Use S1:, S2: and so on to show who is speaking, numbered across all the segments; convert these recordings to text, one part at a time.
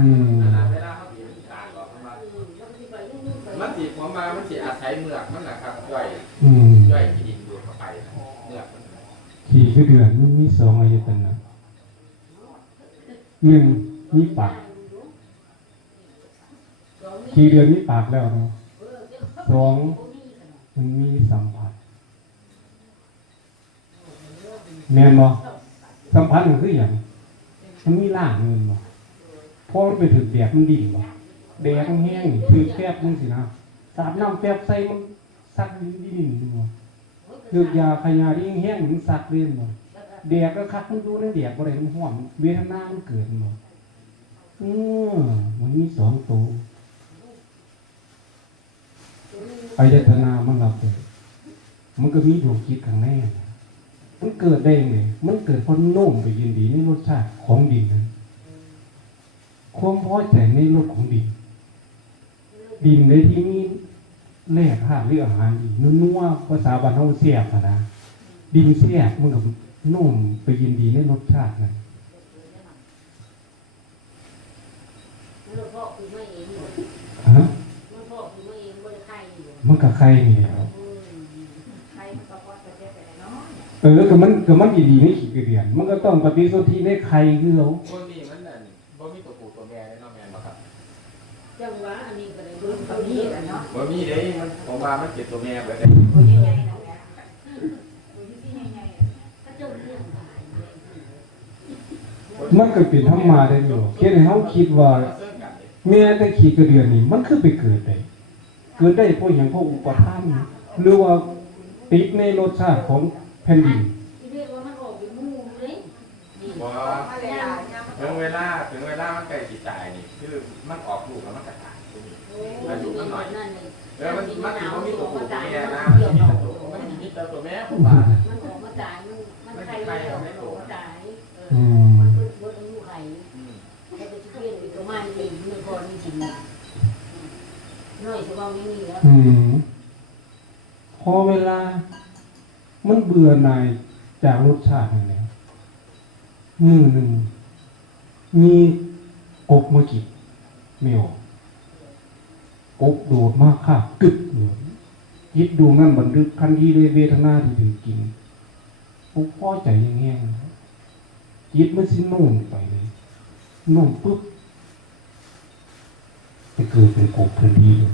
S1: อืม
S2: เวลาเวลาเขาบีบมันต่างหรอกมันว่ามันสิผมมา มันสิอาศัยเมือกมันแหละครับย่อย
S1: อืม
S2: ย่อยกินดินดูดเข้าไปนะเมือกมัน
S1: ขี่คือเดือนมันมีสองอายตนะหนึ่งมีปากขี่เดือนมีปากแล้วเนาะสองมันมีสัมผัสแม่นบ่สัมผัสมันคืออย่างมันมีล่างเงินบ่ พอมันไปถึงแดดมันดิ่งบ่แดดมันแห้งนี่ถือแป๊บมึงสินะสาดน้ำแป๊บใส่มันซักดินดินบ่คือยาขยาที่แห้งมันซักเล่นบ่แดดก็คักมันดูในแดดบ่ได้มันร้อนเวทนามันเกิดบ่อือมันมีสองตัวอายตนะมันรับเลยมันก็มีดวงจิตข้างในมันเกิดได้ไงมันเกิดเพราะโน้มไปยินดีในรสชาติของดินนั้น ความพอใจในรสของดิน ดินในที่นี้แร่ธาตุหรืออาหารดีนัวภาษาบานเฮาเสียบนะดินเสียบมันกับนุ่มไปยินดีในรสชาตินั้นฮะมันกับใครนี่แล้วเออก็มันก็มันยินดีในขี้กระเดียนมันก็ต้องปฏิสนธิในไข่คือเขา
S2: บ่มีมัน บนี้แห
S3: ละเนาะ
S2: บ่มีเด้มันผมว่ามันเก็บตัวแม่เบิดได้
S3: คนใหญ่ๆนะแม่คนที่ใหญ่ๆก็เจ้าเรื่องตาย
S1: มันก็เป็นธรรมาได้อยู่เฮ็ดให้เฮาคิดว่า
S2: เซิ่งกันเด้
S1: แม้แต่ขี้กระเดือนนี่มันคือไปเกิดได้เกิดได้เพราะอย่างเพราะอุปทานหรือว่าติดในรสชาติของแผ่นดิน
S3: ที่เรียกว่ามันออกเป็นมูเลยนี่
S2: บ่
S3: อะไรอะ
S2: ถึงเวลาถึงเวลามันใกล้สิตายนี่คือมันออกลูกแล้วมันก็ตาย ตัวนี้
S3: โอ้ยนั่นเลย
S2: เออมันมันสิบ่มีตัวผู้ตัวแม่นะ
S3: เกี่ยว
S2: มันมีตัวมันมีแต่ตัวแม่ผมว่า
S3: มันออกมาจ่ายมันมันใครไม่ออกมาจ่ายเอ
S1: อื
S3: อ
S1: ม
S3: มันเป็นบทอายุไข
S2: อืม
S3: แล้วก็จะเปลี่ยนไปตัวมันเองมันพอมีจริงน้อยจะว่าไม่มีแล้ว
S1: อืมพอเวลา มันเบื่อหน่ายจากรสชาตินั่นแหละมือหนึ่งมีกบมากินไม่ออก กบโดดมากค่ะกึดเลยยิดดูนั่นบันทึกทันทีเลยเวทนาที่ถือกินปุ๊บพ่อใจยังแห้งยิดมันสิโน่นไปเลยโน่นปุ๊บจะเกิดเป็นกบทันทีเลย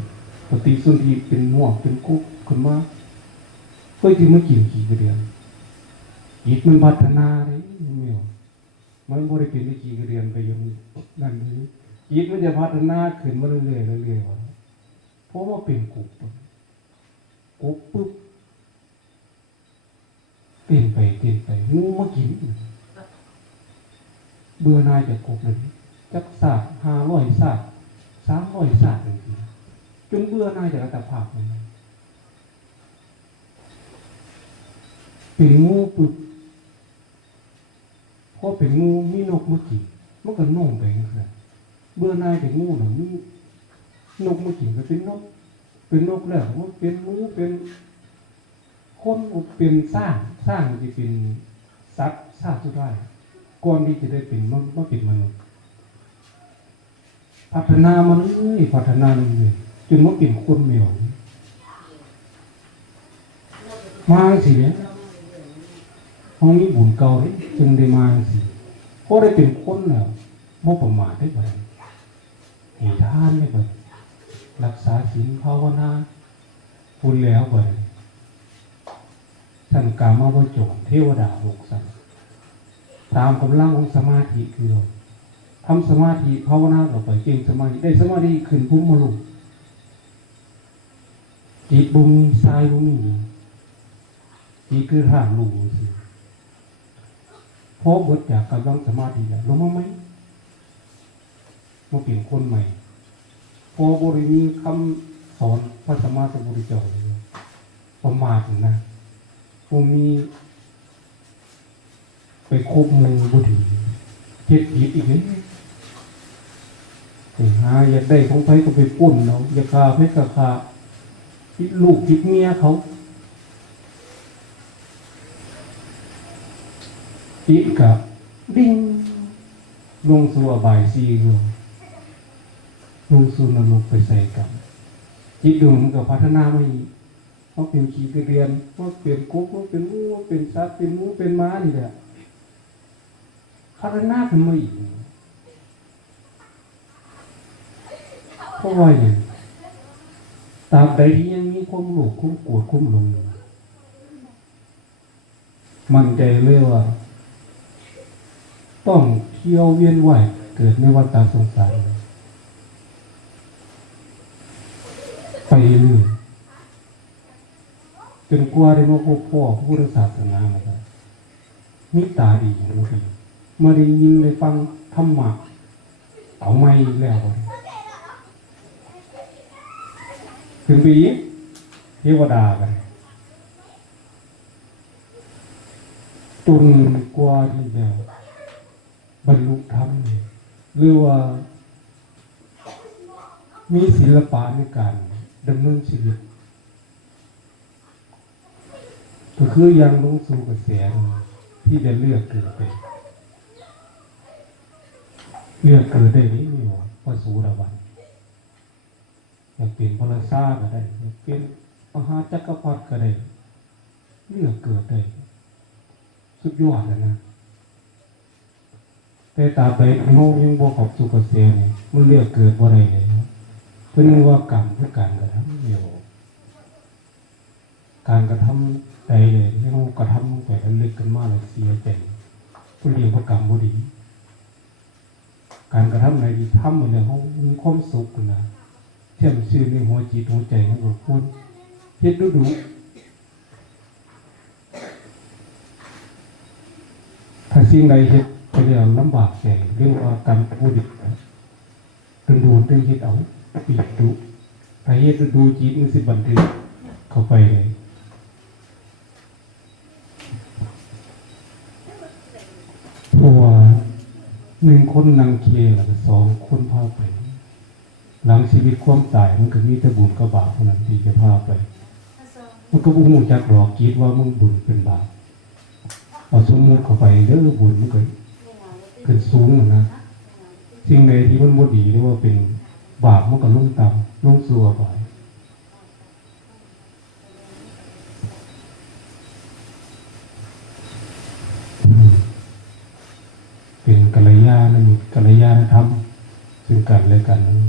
S1: ปฏิสนธิเป็นม่วงเป็นกุ๊กขึ้นมาเพื่อที่มากินกี่กระเดือนยิดมันพัฒนาเลยไม่เอมันบริเป็นได้กี่กระเดือนไปยังนั่นเลยยิดมันจะพัฒนาขึ้นมาเรื่อยๆเรื่อยๆ พราะว่าเป็นกุ๊กกุ๊กปุ๊บเต้นไปเต้นไปงูมากินเบื่อหนายจากกุ๊กเลยจักศาสตร์ห้าร้อยศาสตร์สามร้อยศาสตร์เลยทีจนเบื่อหน่ายจากอัตภาพมันเป็นงูปึกพอเป็นงูมีนกมากินมันก็น่องไปนั่นแหละเบื่อหน่ายเป็นงูหรือมี นกมากินก็เป็นนก เป็นนกแล้วมันเป็นงูเป็นคนเป็นสร้างสร้างที่เป็นสัตว์ชาติสุดท้ายก่อนที่จะได้เป็นมันมันเป็นมนุษย์พัฒนามันเรื่อยพัฒนาเรื่อยจนมันเป็นคนเหมียวมาสิเนี่ยห้องนี้บุญเก่าเลยจึงได้มาสิเพราะได้เป็นคนแล้วบ่ประมาทได้บ่ให้ทานได้บ่ รักษาศีลภาวนาพูดแล้วบ่ท่านกามาวจรเทวดาหกสันตามกำลังของสมาธิคือเราทำสมาธิภาวนาต่อไปเก่งสมาธิได้สมาธิขึ้นพุ่มมาลุจิตบุมีทรายบุมีจิตคือร่างลูกสิพอบทจากกำลังสมาธิแล้วลงมาไหมมาเปลี่ยนคนใหม่ พอบริมีคำสอนพระสมมาสัมพุทธเจ้าประมาทนะผมมี ไปคบมือบุตรเจ็ดผิดอีกเลยไปหาอยากได้ของไผก็ไปปุ้นเราอยากฆ่าเพชรก็ฆ่าพิดลูกพิดเมียเขาติดกับดิ้งลงสู่อบายซีอยู่ ลงสู่นรกไปใส่กันจิตดวงมันก็พัฒนาไมาอีกว่าเป็นขี้กระเดือนว่าเป็นกุ๊กว่าะเป็นงูว่าเป็นสัตว์เป็นหมูเป็นม้านี่แหละพัฒนาขึ้นมาอีกเพราะว่าอย่างตาบใดที่ยังมีความโลภความโกรธความหลงมันใจเลยว่า ต้องเที่ยวเวียนว่ายเกิดในวัฏสงสาร ไปเรื่อยจนกว่าได้มาพบพ่อพุทธศาสนาเหมือนกันมิตาดีอย่างนี้เมื่อได้ยินได้ฟังธรรมะเอาไม่แล้วถึงปีเทวดากันจนกว่าที่จะบรรลุธรรมเนี่ยหรือว่ามีศิลปะในการ ดำเนินชีวิตก็คือยังลงสู่กระแสที่จะเลือกเกิดเป็นเลือกเกิดได้นี้มีหรอพระสูรวันอยากเป็นพระซาก็ได้อยากเป็นมหาจักรพรรดิก็ได้เลือกเกิดได้สุดยอดเลยนะแต่ตาไปโง่ยังบ่ขอบสุกเสียนี่มันเลือกเกิดบ่ได้เลย ครับเพิ่นว่ากรรมคือการกระทำเดียวการกระทำใดเลยที่เรากระทำไปแล้วลึกกันมาแล้วเสียใจเพิ่นเรียกว่ากรรมบ่ดีการกระทำใดที่ทำมันเนี่ยเขามีความสุขนะเทียมชื่อในหัวจิตหัวใจของเราพูดเฮ็ดดูดูถ้าสิ่งใดเฮ็ดไปเรื่องลำบากใจเรื่องว่ากรรมผู้ดิบตึงดูตึงคิดเอา ปีกดูถ้เฮ็ดดูจิตมันสิบันทึกเข้าไปเลยเพราะว่าหนึ่งคนนางเคแล้วก็สองคนพาไป หลังชีวิตความตายมันก็มีแต่บุญกับบาปเท่านั้นที่จะพาไป มันก็บ่ฮู้จักหรอกคิดว่ามึงบุญเป็นบาปเอาสมมติเข้าไปเด้อบุญมันก็ขึ้นสูงอะนะสิ่งใดที่มันบ่ดีหรือว่าเป็น บาปมันก็ลงต่ำลงสัวไปอืมเป็นกัลยาณมิตรกัลยาณธรรมซึ่งกันและกันนั้น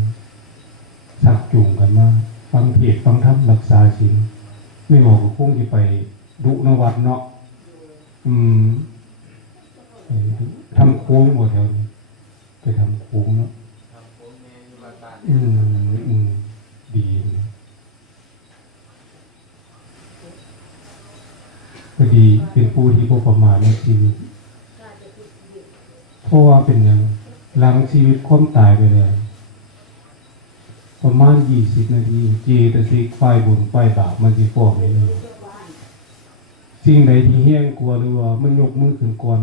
S1: สักจูงกันมาฟังเทศน์ฟังธรรมรักษาศีลไม่บอกก็คงจะไปดุนวัดเนาะอืมทำโค้งหมดแถวนี้ไปทำโค้งเนาะ
S2: อื
S1: มอืมดีพอดีเป็นผู้ที่พอประมาทในชีวิตเพราะว่าเป็นอย่างหลังชีวิตความตายไปเลยประมาณยี่สิบนาทีเจตสิกไฟบุญไฟบาปมันสิฟอกไปเลยสิ่งใดที่แห้งกลัวหรือว่ามันยกมือขึ้นก่อน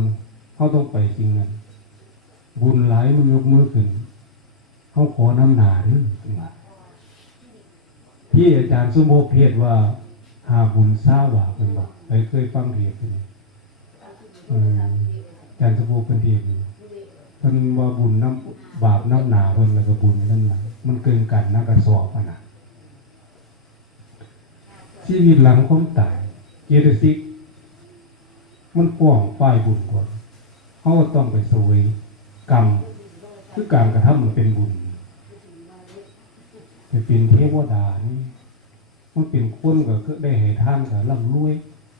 S1: เขาต้องไปสิ่งนั้นบุญหลายมันยกมือขึ้น เขาขอน้ำหนาเด้อขึ้นมาที่อาจารย์สุโมเพศว่า หาบุญซาบาเป็นบอกไปเคยฟังเทศน์เป็นอาจารย์สุโมเป็นเทศน์อยู่เพิ่นว่าบุญน้ำบาปน้ำหนาเพิ่นแล้วก็บุญน้ำหนามันเกินกันนักกระสอบนะชีวิตหลังความตายเจตสิกมันป้องฝ่ายบุญก่อนเขาก็ต้องไปสวยกรรม คือการกระทำมันเป็นบุญ ไปเป็นเทวดานี่มันเป็นคนก็ได้ให้ท่านกับร่ำรวย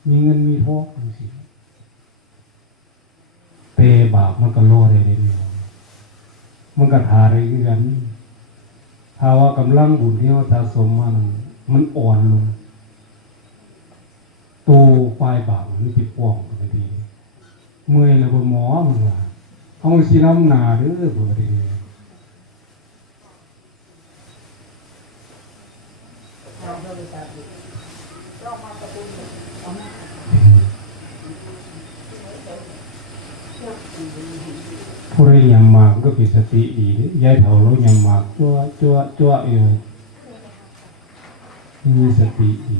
S1: มีเงินมีทองจังสิเตบาปมันก็รอได้เดียวมันก็ทาได้เงินถ้าว่ากำลังบุญที่เราสะสมมามันมันอ่อนลงตัวฝ่ายบาปมันติดป้องกันดี เมื่อยแล้วบ่หมอมึงว่าเอาสิน้ำหนาเด้อบ่ดี
S3: เราโดยสารลองมาตะกุนเอามา
S1: ผู้ใดยำมากก็ปิดสติดีเด้ายเฒ่าเรายำมากจั่วจั่วจั่วอยู่มีสติดี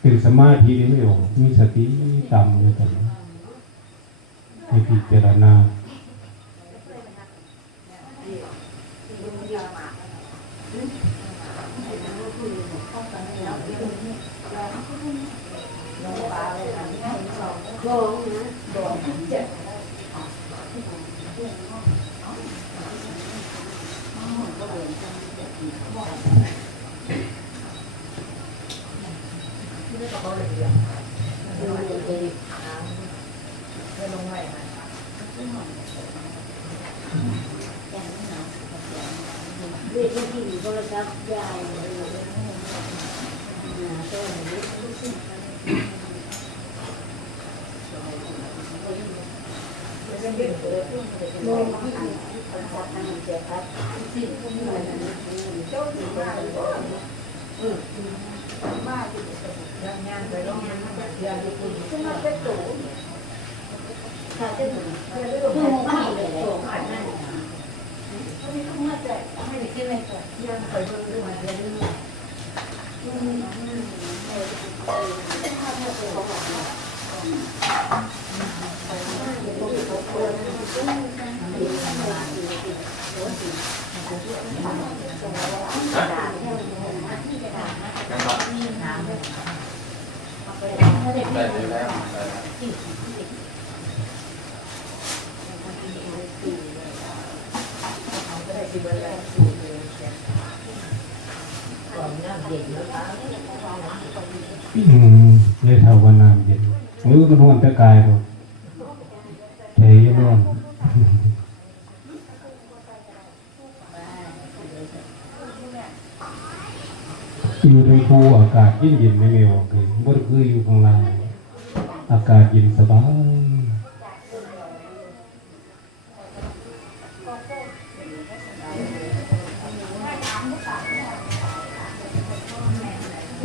S1: เป็นสมาธิไม่ออกมีสติต่ำเลยกันให้พิจารณา
S3: ลองนะโดนเจ็บรียกที่ที่โทรศัพท์ยายนะตัวนี้มองที่คนสัตว์ทางเจ้าครับสิ่งที่มันเจ้าที่มาเออมาที่ยังงานไปร้องงานยังอยู่คุณจะมาจะโตถ้าจะโตคือมองไม่เลยโตขนาดนั้น ยังไปเบิ่งดูมาเรียนรู้
S2: ได้เลยแล้วได้แล้ว
S1: อืมเลยเท่าวันน้ำเย็น มือมันห้อนแต่กายบ่ใจยังร้อนอยู่ในภูอากาศเย็นๆไม่มีออกเลยบ่ได้คืออยู่ข้างล่างอากาศเย็นสบาย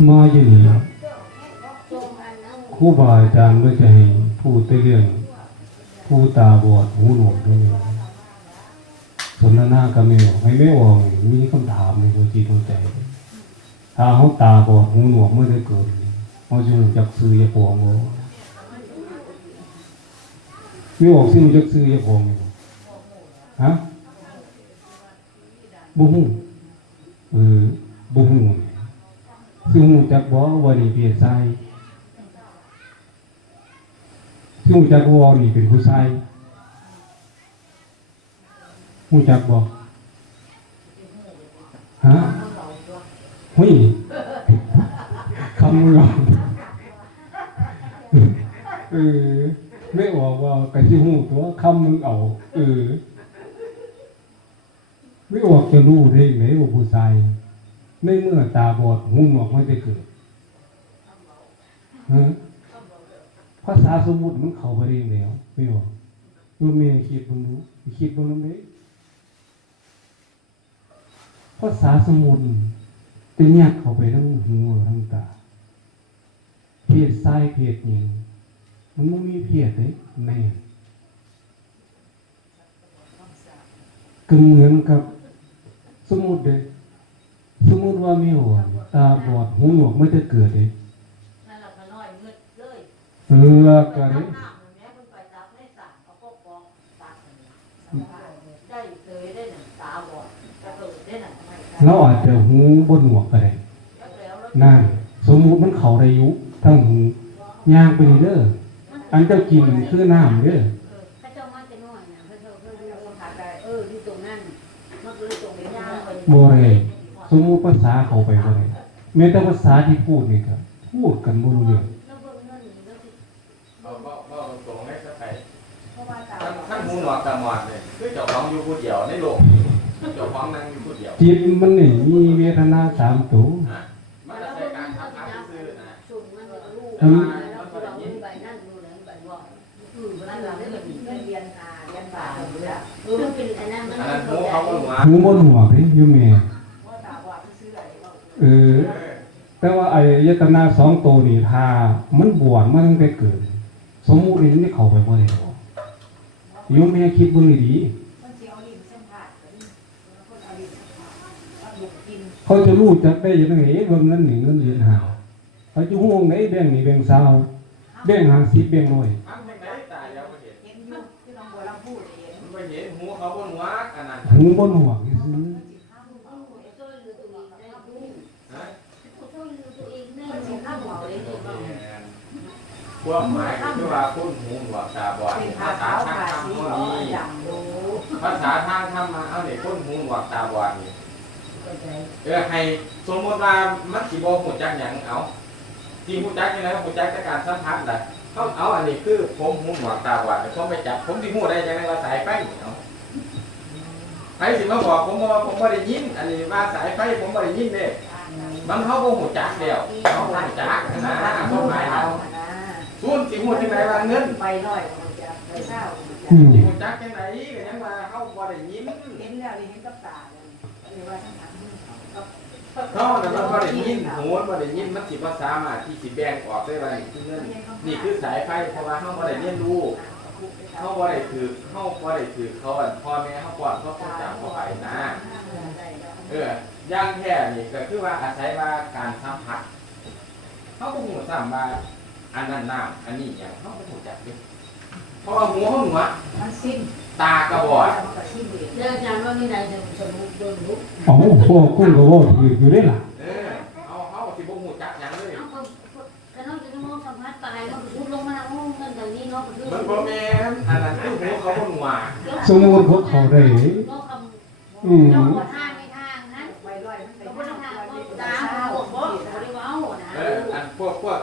S1: มาอยู่นี่ ครูบาอาจารย์ก็จะให้พูดแต่เรื่องผู้ตาบอดหูหนวกด้วยสนทนากับไม่ออกให้ไม่ออกมีคำถามในหัวจิตหัวใจ ถ้าเขาตาบอดหูหนวกเมื่อได้เกิดเขาจะรู้จักซื้อยาปองบ่ไม่ออกสิรู้จักซื้อยาปองฮะบ่ฮู้เออบ่ฮู้ซึ่งจักบ่ว่านี่เป็นชา ยซึ่งฮู้จักว่านี่เป็นผู้ชายฮู้จักบ่ฮะเฮ้ยคำมึงเอาเออไม่บอกว่ากระชิหูตัวคำมึงเอาเออไม่ออกจะรู้ได้ไหมว่าผู้ชายในเมื่อตาบอดหูหนวกไม่ได้เกิดฮะ ภาษาสมมุติมันเข้าไปเองแล้วไม่ออกดูเมียคิดมึงรู้คิดมึงรู้ไหมภาษาสมุนจะแยกเข้าไปทั้งหูทั้งตาเพศซ้ายเพศหญิงมันไม่มีเพศเลยแม่ก็เหมือนกับ สมมุติเลยสมมุติว่ามีหัวตาบอดหูหนวกไม่ได้เกิดเลย
S3: นั่นแหละก็น้อยเงืดเลย
S1: เออกันเลย
S3: น้ำมันแม่มันไปตักในสระเขาก็กองตักได้เลยได้หนึ่งตาบอดกระเรา
S1: อาจจะหูบนหนวก็ได้นั่นสมมุติมันเขาได้อยุทั้งหูย่างไปนี่เด้ออันเจ้ากินคือน้ำเด้อ
S3: เจ้ามาจะนอนเธอเธอเธอนเราขาดได้เออที่ตรงนั้นมันก็เลยตรงย่างไป
S1: บ่ได้สมมุติภาษาเขาไปบ่ได้แม้แต่ภาษาที่พูดนี่ครับพูดกันบ่รู้เรื่อง
S3: แล้วเบิ่งเงินแล้วสิ
S2: บ่บ่บ่ตรงๆให้สักไผ
S3: เพราะว่าตา
S2: ท่านท่านหูหนวกตาหมอดเลยคือเจ้าของอยู่ผู้เดียวในโลกเจ้าของนั่งอยู่ผู้เดียว
S1: จิตมันนี่มีเวทนาสามตัว
S2: นะมันจะใช้การทำงานซื่อๆนะ
S3: สุ่มมันก็รู้
S1: อืม
S3: แล้วเราใบนั่นดูเลยใบว่าอือมันเราได้แบบเรียนอ่าเรียนบาอยู่แล้วเออมันเป็นอันนั้นมัน
S2: อันนั้นหูเขาก็หนวก
S1: หูบ่หนวกเด้อยู่แม่
S3: ว่าตาว่าซื้ออะไรก็
S1: เออแต่ว่าไอ้ยตนาสองตัวนี่ถ้ามันบวชมาตั้งแต่เกิด สมมุตินี่มันเข้าไปบ่ได้ดอก โยมแม่คิดเบิ่งดี
S3: เขา
S1: จะรู้จักได้ยังไงเบิ่งเงินนี่เงินเหรียญหาเขาจะฮู้ไหนแบ่งนี่แบ่งสาวแบ่งหางร้อย
S2: ทำยังไงตายแล้วก็เห็น
S3: เห็นอยู่ที่น้องห็น
S2: มันไปเห็นหูเขาวกอันนั้น
S1: หูบ่หนวกซื่อ
S3: ข้าวมือเอาไอ้ตัวเหลือตัว
S2: พวกหมายคือว่าคนหูหนวกตาบอดภาษาทางธรรม
S3: สี
S2: เขา
S3: อ๋อ
S2: นี้
S3: ดำดู
S2: ภาษาทางธรรมมาเอาเนี่ยคนหูหนวกตาบอดนี่
S3: เข้าใจ
S2: เออให้สมมติว่ามันสิโบ่ฮู้จักหยังเอาจริงหูจักยังไงฮู้จักจากการสัมผัสแหละเขาเอาอันนี้คือผมหูหนวกตาบอดแต่ผมไปจับผมสิฮู้ได้จังไดว่าสายไฟเอาใครสิมาบอกผมว่าผมบ่ได้ยินอันนี้ว่าสายไฟผมบ่ได้ยินเด้มันเฮาบ่ฮู้จักแล้วเฮาบ่ฮู้จักนะบ่หมายเอา ส่วนสิฮู้จังไดว่าเงิน
S3: ไปร้อยจะไปเช้า
S1: อืม
S2: สิฮู้จักจังไดก็ยังว่าเฮาบ่ได้ยิน
S3: เห็นแล้วเห็นกับตาเลยเรียกว่าทั้งทั้ง
S2: เขาน่ะมันบ่ได้ยินหูมันบ่ได้ยินมันสิบ่สามารถที่สิแบ่งออกได้ว่านี่คือเงินนี่คือสายไฟเพราะว่าเฮาบ่ได้เรียนรู้เฮาบ่ได้ถือเฮาบ่ได้ถือเขาอันพ่อแม่เฮาก่อนเขาคงจำเขาไปนะ เออย่างแท้นี่ก็คือว่าอาศัยว่าการสัมผัสเฮาบ่ฮู้ซ้ํว่า อันนั้นน้ำอันนี้หยังเฮาบ่ฮู้จักเด้เพราะว่าหูเฮาหนวก
S3: มันสิ้น
S2: ตาก็บอด
S3: มันก็สิ้นเอง
S4: เรื่องอาจารย์ว่ามีใดจะสมมุติโดนลุก
S1: เอาพวกคุณก็เว่าอยู่อยู่ได้ล่ะ
S2: เออเฮาเฮาก็สิบ่ฮู้จักหยังเลย
S4: เอาก็แต่นอกจากมองสัมผัสตายแล้วก็ทุบลงมาโอ้เงินอย่างนี้เนาะก็คือ
S2: มันบ่แม่นอันนั้นคือหูเขาบ่หนวก
S1: สมมติเขาเขาได้
S4: เนาะค
S1: อืมำ
S4: เนาะหัวทางใน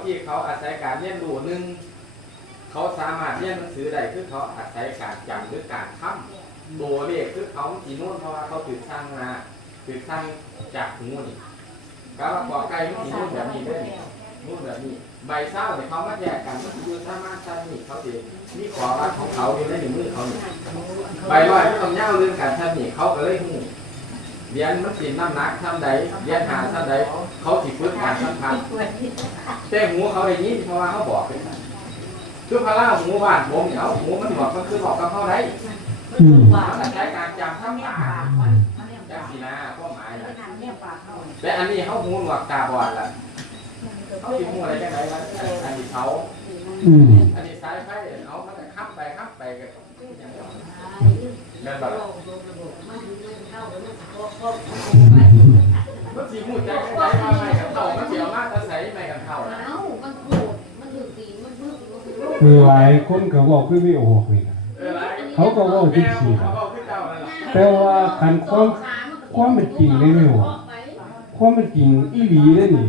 S4: ที่
S3: เขา
S2: อาศัยการเรียนรู้หนึ่งเขาสามารถเรียนหนังสือได้คือเขาอาศัยการจำหรือการทำตัวเลขคือเขาสีนู่นเพราะว่าเขาถือสร้างมาถือสร้างจากหูนี่ก็ว่าปอไก่มันสีนู่นแบบนี้ด้วยนี่นู่นแบบนี้ใบเศร้าเนี่ยเขามาแยกกันมันคือสามารถใช้นี่เขาสินี่ขอวัดของเขาอยู่ในมือเขานี่ใบลอยไม่ต้องเย่าเรื่องการทำนี่เขาก็เลยหู เรียนมันสิน้ำหนักทำใดเรียนหาทำใดเขาสิฝึกการสัมพันธ์แต่หูเขาได้ยินเพราะว่าเขาบอกเป็นนั่นคือพาราหูบ้านผมเนี่ยเอาหูมันบอกมันคือบอกกับเขาได้
S1: อืม
S2: มันใช้การจำทั้ง
S3: เนี่ย
S2: ตา
S3: ปากมันมันเนี่ย
S2: จั
S3: ปางก
S2: สีนาข้อหมายนะ
S3: เนี่ยปากเขา
S2: แต่อันนี้เขาหูหนวกตาบอดละเขาสิหูอะไรจังไงวะอันนี้เขา
S1: อืม
S2: อันนี้สายไฟเอามันก็ขับไปขับไปกันอย่างเดียวแม่น
S4: มั
S2: บ่
S4: น
S2: ล่ะ
S4: ถึงมันเข้าแล้วก็พอ
S2: มันสิหูจักจังไงว่าไม่กันเท่ามันสิเอามาแตะใส่ไม่กันเท่า
S4: เอ้ามันโกรธมันถึงตีมันบึ้งมันถึงลูก
S1: คือหลายคนก็บอกคือไม่ออกนี่นะ
S2: เออไร
S1: เขาก็ว่าที่สี่
S2: มเขาบอกคือเก่านั่นแหละ
S1: แต่ว่าคันความความเป็นจริงได้ไหมวะความเป็นจริงอีหลีได้นี่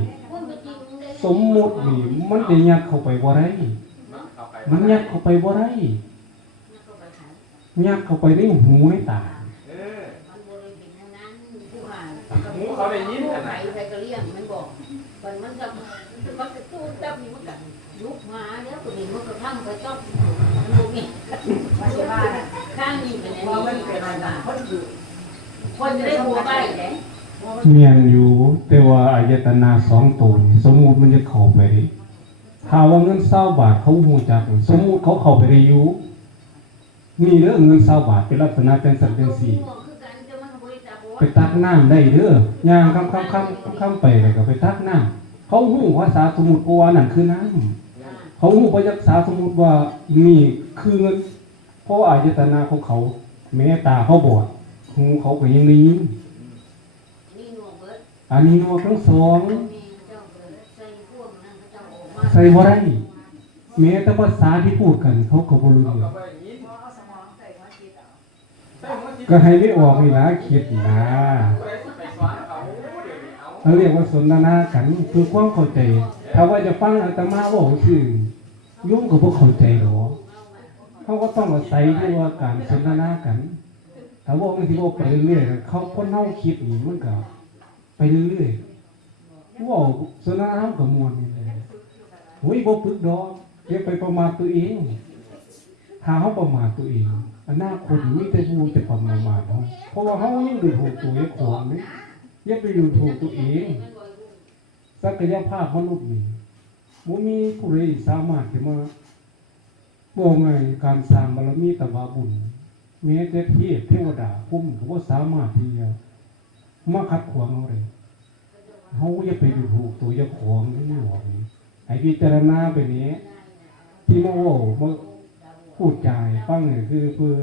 S1: สมมุตินี่มันจะยัดเข้าไปบ่ได้
S2: มันเขาไป
S1: มันยัดเข้าไปบ่ได้ยัดเข้าไปในหูในตา
S2: เออ
S4: มันบริเวณทั้งนั้นผู้หา
S2: หู เขาได้ยินอัน
S4: ไหน
S2: นั้น
S4: ใครก็เลี้ยงมันบอกมันมันก็มันก็ตู้จับนี่มันก็ลุกมาแล้วตัวนี้มันก็ทำไปต้องมันบ่มี
S3: มันจะบ้าน่ะ
S4: ข้างนี้เป็นอัน
S3: เพราะมัน
S4: นี้
S3: เป็นอะไรคนอยู่
S4: คนจะได้หัวใกล้แหละ
S1: เมียนอยู่แต่ว่าอายตนาสองตัวนี่สมมุติมันจะเข้าไปถ้าว่าเงิน20บาทเขาฮู้จักสมมุติเขาเข้าไปได้อยู่นี่เด้อเงิน20บาทเป็นลักษณะจังซั่นจังซี่ ไปตักน้ำได้เด้อย่างคำคำคำคำไปแล้วก็ไปตักน้ำเขาหูภาษาสมุทรว่านั่นคือน้ำเขาหูภาษาสมุทรว่านี่คือเพราะอายตนาของเขา แม้ตาเขาบอดหูเขาก็ยังได้ยิน
S4: นี่หนวกเบิด
S1: อันนี้นวทั้งสอง
S4: ใส่วกนั้นเจ้าออกมา
S1: ใส่บ่ได้แม้แต่ภาษาที่พูดกัน เขาก็บรู้
S2: เขา
S1: เรื่อง ก็ให้ไม่ออกนี่นะคิดนะ
S2: เขาเรี
S1: ยกว่าสนทนากันคือความเข้าใจ ถ้าว่าจะฟังอาตมาเว่าซื่อยุ่งก็บ่เข้าใจหรอเขาก็ต้องอาศัยที่ว่าการสนทนากันถ้าว่าบางทีว่าไปเรื่อยๆเขาคนเน่าคิดนี่มันก็ไปเรื่อยๆว่าสนทนากับมวลนี่แหละโอ้ยบ่ปึกดอกเดี๋ยวไปประมาทตัวเองถ้าเขาประมาทตัวเอง อนาคตมีแต่ผู้จะประมาทเขาเพราะว่าเขายังดูถูกตัวเองของนี่ยังไปดูถูกตัวเองศักยภาพมนุษย์นี่บ่มีผู้ใดสามารถที่มาบอกไงการสร้างบารมีตบาบุญแม้แต่เทพเทวดาพุ่มก็บ่สามารถที่จะมาขัดขวางเราได้เฮาอย่าไปดูถูกตัวเจ้าของนี่หรอกนี่ให้พิจารณาไปนี้ ที่มาเว้ามา พูดจาให้ฟังนี่ยคือเพื่อ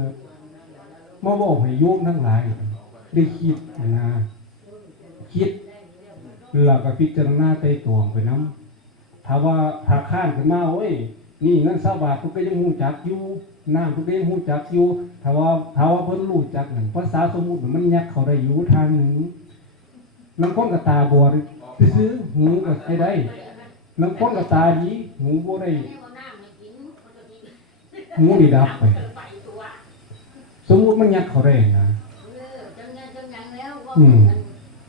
S1: มาบอกให้โยมทั้งหลาย ได้คิดนะคิดแล้วก็พิจารณาไต่ตวงไปน้ำถ้าว่าถ้าข้านขึ้นมาโอ้ยนี่เงินสบาทเพิ่นก็ยังฮู้จักอยู่น้ำเพิ่นก็ยังฮู้จักอยู่ถ้าว่าถ้าว่าเพิ่นรู้จักหนั่นภาษาสมมุติมันยักเขาได้อยู่ทางหนึ่งบางคนก็ตาบอดซื่อหูก็ใช้ได้บางคนก็ตาดีหูบ่ได้ หูนี่ดับไป สมมุติมันยักเข้าได้นะอืม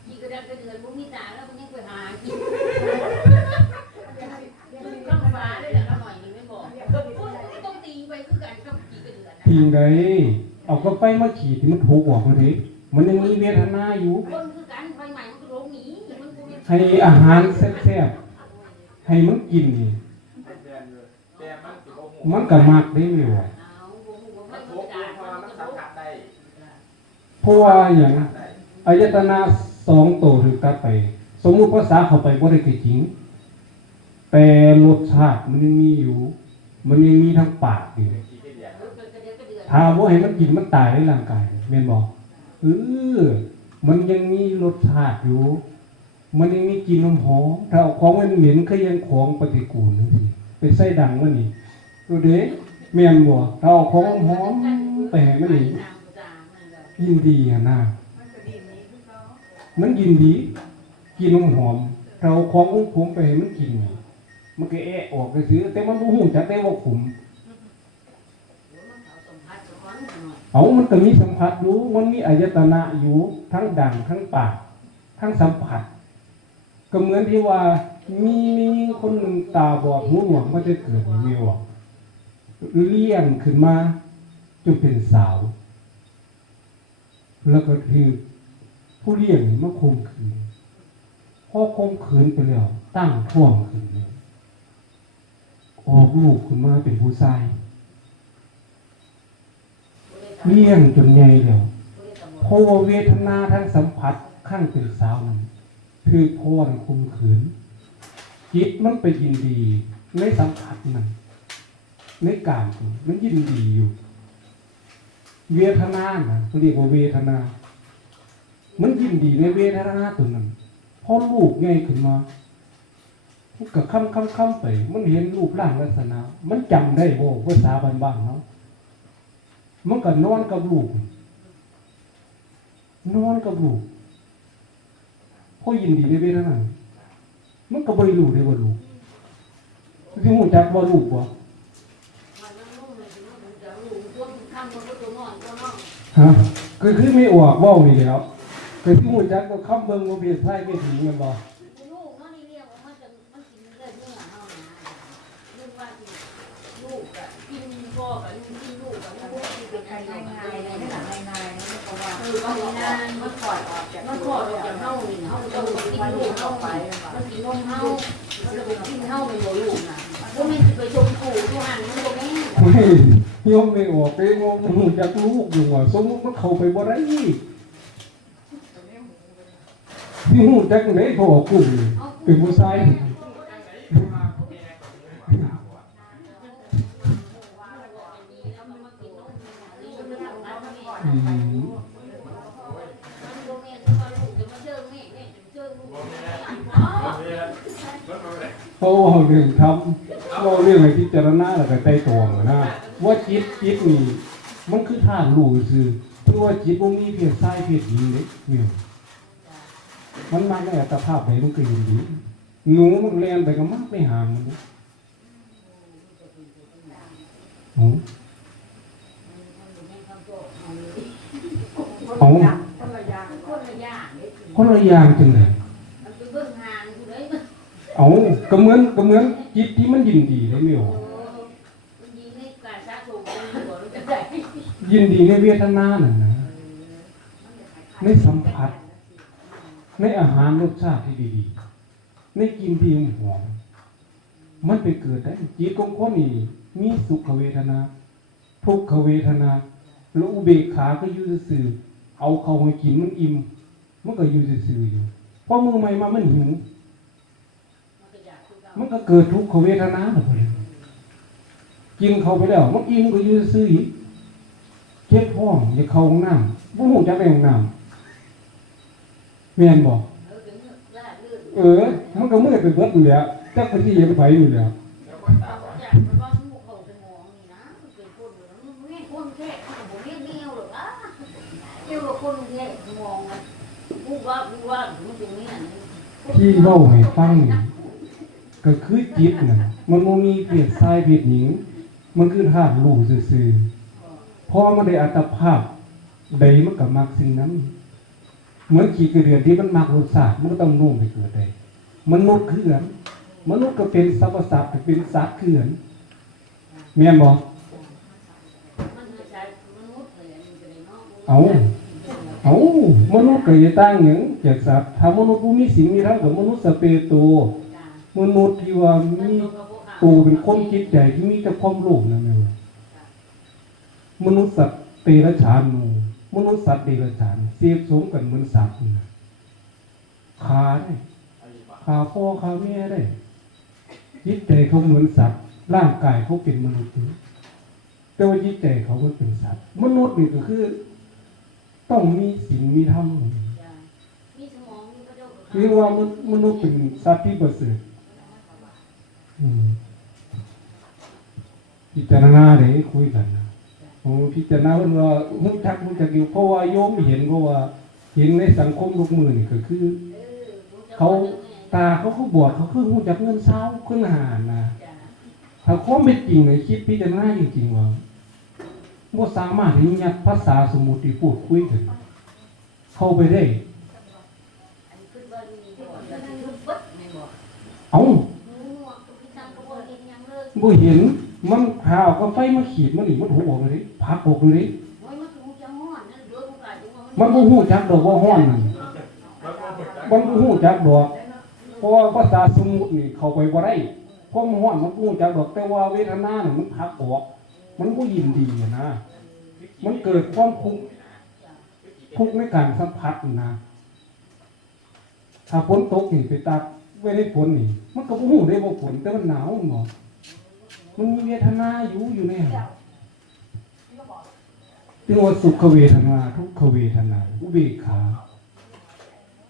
S4: กี่กระดานกระเดือนบุมีตาแล้วมันยังไปหากินข้างฟ้าได้แหละหน่อยนึงไม่บอกต้องตีไปคือการข้ามกี่กระเดือน
S1: ทิ้งได้เอาก็ไปมาขี่ที่มันถูกออกมาดิมันยังมีเวทนาอยู่
S4: คนคือการไฟใหม่มันก็ลงหนีมันก็ไม่
S1: ให้อาหารแซ่บๆให้มันกินนี่
S2: แต่ มัน
S1: ก็มักได้อยู่อะ
S4: เอาบ่ฮู้ว่า
S2: ก
S4: ได้
S2: เพราะว่ามันสัมผัสได้
S1: เพราะว่าอย่างอายตนะสองตัวถึงตัดไป สมมุติภาษาเข้าไปบ่ได้คือจริง แต่รสชาติมันยังมีอยู่ มันยังมีทั้งปากอยู่
S2: ขี้เกียจ
S4: กระเดือนกระเดือน
S1: ถ้าบ่ให้มันกินมันตายในร่างกายแม่นบ่เออมันยังมีรสชาติอยู่ มันยังมีกลิ่นหอมถ้าเอาของมันเหม็นก็ยังของปฏิกูลจังซี่ไปใส่ดังมันนี่ ดูเด้แม่นบ่ถ้าเอาของหอมๆไปให้มันยินดีอะนะ
S3: มันกิน
S1: ดี กินนมหอม เราของอุ้งผมไปมันกิน มันก็แอะออกไปซื้อแต่มันบ่ฮู้จักแต่ว่าขุมเอามันก็มีสัมผัสอยู่ มันมีอายตนะอยู่ ทั้งดังทั้งปาก ทั้งสัมผัส ก็เหมือนที่ว่า มีมีคนหนึ่งตาบอดหูหนวกมันจะเกิดอย่างนี้วะ เลี้ยงขึ้นมาจนเป็นสาว แล้วก็คือผู้เลี้ยงนี่มาคมขืนพอคมขืนไปแล้วตั้งท้วงขึ้นเลยออกลูกขึ้นมาเป็นผู้ชายเลี้ยงจนใหญ่แล้วเพราะว่าเวทนาทั้งสัมผัสข้างเป็นสาวนั้นคือพ่อนั้นคุมขืนจิตมันไปยินดีในสัมผัสนั้น ในการมันยินดีอยู่ เวทนานะเขาเรียกว่าเวทนา มันยินดีในเวทนาตัวนั้นพอลูกใหญ่ขึ้นมามันก็ค้ำค้ำค้ำไป มันเห็นรูปร่างลักษณะ มันจำได้โว้ภาษาบ้านๆเนาะมันก็นอนกับลูก นอนกับลูกพอยินดีในเวทนามันก็บ่ได้รู้ได้ว่าลูกสิฮู้จักว่าลูกบ่ ฮะก็คือไม่ออกว้านี่แหล้วก็สิฮู้จักก็คำเบิ่งว่าเพศชายเพศหญิงแม่นบ่
S4: ลูกมันนี่เรียกว่ามันจะมันกินได้เมื่อเฮานะลูกว่าสิลูกอะกินพ่อกับลูกกินลูกกับลูกที่เป็น
S3: ใคร
S4: ไง่าง่ายย
S3: ๆ
S4: ๆ
S3: ใน
S4: นี่
S3: หลังง่ายๆนี่เพราะว่า
S4: เออมันานมั
S3: นน
S4: ข
S3: ข
S4: อ
S3: อ
S4: ด
S3: ด
S4: อ
S3: อ
S4: อ
S3: อก
S4: จา
S3: จาก
S4: เฮานี่เฮาเจ้ากินเฮาเจ้ากินลูกเฮาไปมันกินนมเฮามันจะไปกินเฮาเป็นบ่ลูกน่ะบ่แม่นสิไปชมปู่ทุหันมันบ่แม่น
S1: ไม่ โยมไม่ออกไปงงฮู้จักลูกอยู่ว่าสมมติมันเข้าไปบ่ได้สิฮู้จักจังได๋เขาบอกกลุ่มเป็นผู้ชายเขาเรื่องทำเราเรื่องอะไรพิจารณาแล้วก็ใจตวนะว่าจิตจิตนี่มันคือธาตุรู้ซื่อคือว่าจิตมันมีเพศชายเพศหญิงเด้เนี่ยมันมาในอัตภาพไหนมันก็ยินดีหนูมันแล่นไปก็มากไม่ห่างมันเด้โอ้
S3: คนละอย่างคนละอย่าง
S4: คนละอย่างเด้
S1: คนละอย่างจังเลย
S4: มันไปเบิ่งห่างอยู่เด้มัน
S1: เอาก็เหมือนก็เหมือนจิตที่มันยินดีได้ไม่ออก
S4: มันยิงในการสะสมมันบ่รู้จะได้
S1: ยินดีในเวทนาหน่ะนะในสัมผัส ในอาหารรสชาติที่ดีๆในกินที่หอมมันไปเกิดได้จิตของคนนี่มีสุขเวทนา ทุกขเวทนา แล้วอุเบกขาก็อยู่ซื่อเอาเข้ามากินมันอิ่มมันก็อยู่ซื่ออยู่พอมือใหม่มามันหิว
S4: มันก็เกิ
S1: ดทุกขเวทนาแบบนี้กินเข้าไปแล้วมันอิ่มก็อยู่ซื่ออีก เจ็ดห้องอยากเข้าห้องน้ำบ่หูจะไปห้องน้ำเมียนบ
S4: อก
S1: เออทั้ก็มืดไปเบิดอยู่แล้วจักไปที่ยังไปอยู่แล้วที่เล่าให้ฟังก็คือจิตน่ะมันมีเปลี่ยนทรายเปลี่ยนหญิง มันคือธาตุรู้ซื่อ พอมันได้อัตภาพใดมันก็มักสิ่งนั้น เหมือนขี้กระเดือนที่มันมักรสชาติมันก็ต้องนุ่มไปเกิดได้มนุษย์คือนมนุษย์ก็เป็นสรรพสัตว์เป็นสัตว์คือกันแม่นบ่
S4: มันไม่ใช่มนุษย์เลยมันเป็นเนาะ
S1: เอาเอามนุษย์ก็จะตั้งหยังจากสัตว์ถ้ามนุษย์ผู้มีสิ่งมีธรรมกับมนุษย์สเปโตมนุษย์ที่ว่ามีตัวเป็นคนจิตใจที่มีแต่ความโลภนั่นแหละ มนุษย์สัตว์เตระฉานหมู่มนุษย์สัตว์เดรัจฉานเสียบสมกันเหมือนสัตว์นี่นะขาได้ขาพ่อขาแม่ได้จิตใจเขาเหมือนสัตว์ร่างกายเขาเป็นมนุษย์อยู่แต่ว่าจิตใจเขามันเป็นสัตว์มนุษย์นี่ก็คือ ต้องมีสิ่งมีธรรม
S4: มีสมองมีกระดูก
S1: เรียกว่ามนุษย์มนุษย์เป็นสัตว์ที่ประเสริฐอืมพิจารณาเลยคุยกันนะ โอ้พิจารณาว่าหุ่นจักหุ่นจักอยู่เพราะว่าโยมเห็นเพราะว่าเห็นในสังคมลูกมือนี่ก็คือตาเขาเขาบอดเขาคือหุ่นจักเงินเช้าขึ้นหานะถ้าความเป็นจริงเลยคิดพิจารณาจริงๆว่าบ่สามารถที่ยัดภาษาสมมุติพูดคุยกันเข้าไปได้
S4: อันนี้คือว่ามีบ่แล้วที่ทุบปึ๊ดไม่บอก
S1: เอ้า
S4: งูอะคือพี่ตังก็บ่เห็น หยังเลย
S1: บ่เห็นมันข่าวก็ไฟมาขีดมันนี่มันหูออกเลยดิพักออกเลยดิ
S4: โอ้ยมันคือจะฮ้อนนั่นเด้อผู้กายจังว่า
S1: มันบ่ฮู้จักดอกว่าฮ้อนนั่นมันบ่ฮู้จักดอกเพราะว่าภาษาสมมุตินี่เข้าไปบ่ได้ความฮ้อนมันบ่ฮู้จักดอกแต่ว่าเวทนาน่ะมันพักออก มันบ่ยินดีอะนะมันเกิดความทุกข์ทุกข์ในการสัมผัสนะ ถ้าฝนตกนี่ไปตักไว้ในฝนนี่ มันก็บ่ฮู้ได้ว่าฝนแต่มันหนาวมันบ่ มันมีเวทนาอยู่อยู่ในหันจึงว่าสุขเวทนา ทุกขเวทนา อุเบกขา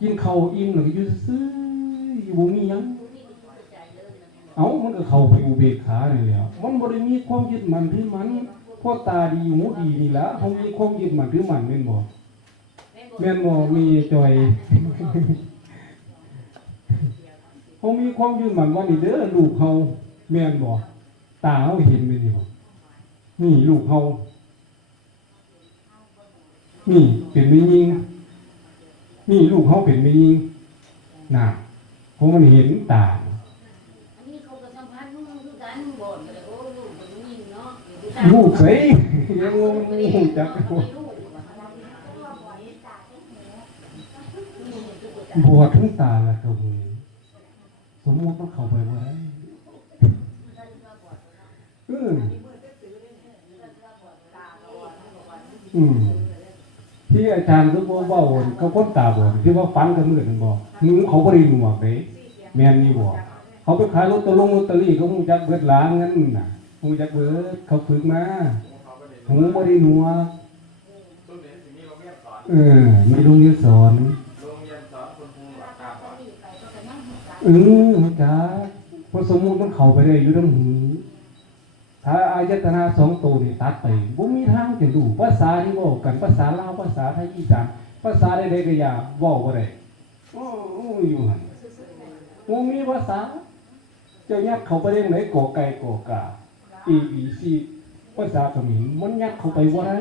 S1: กินข้าวอิ่มแล้วก็อยู่ซื่อๆอยู่บ่มีหยังเอ้ามันก็เข้าไปอุเบกขานี่แหล้วมันบ่ได้มีความยึดมั่นถือมันเพราะตาดีหูดีนี่ล่ะเฮามีความยึดมั่นถือมันแม่นบ่แม่นบ่มีจอยเฮามีความยึดมั่นว่านี่เด้อลูกเฮาแม่นบ่ ตาเฮาเห็นแม่นบ่นี่ลูกเฮานี่เป็นแม่ยิงนี่ลูกเฮาเป็นแม่ยิงน่ะเพราะมันเห็นตา
S4: ลูกเป็นยิงเนาะ
S1: ลูกใส่ยังงงจักบวชทั้งตาละตรงนี้สมมติต้องเข้าไปว่า อืมที่อาจารย์ทุกว่าว่าเขาคนตาบอดที่ว่าฟันกันมือกันบอกหนูเขาบริหนวกเด้แมนนี่บอกเขาไปขายลอตเตอรี่ลอตเตอรี่เขาคงจักเบิดล้านงั้นน่ะคงจักเบิดเขาฝึกมาหูบริหนว
S2: ต้นเอ
S1: อมีโรงเรียนสอน
S2: สอนคนหูหนวกตาบอด
S1: เออจ้าพอสมมุติมันเข้าไปได้อยู่ทั้งหู ถ้าอายตนาสองตัวนี่ตัดไปบ่มีทางจะรู้ภาษาที่ว่ากันภาษาลาวภาษาไทยอีสานภาษาใดๆก็อย่าเว้าบ่ได้โอ้อยู่หันบ่มีภาษา เจ้ายัดเขาไปได้ไหนกอไก่กอกา A B C ภาษาเขมรมันยัดเขาไปบ่ได้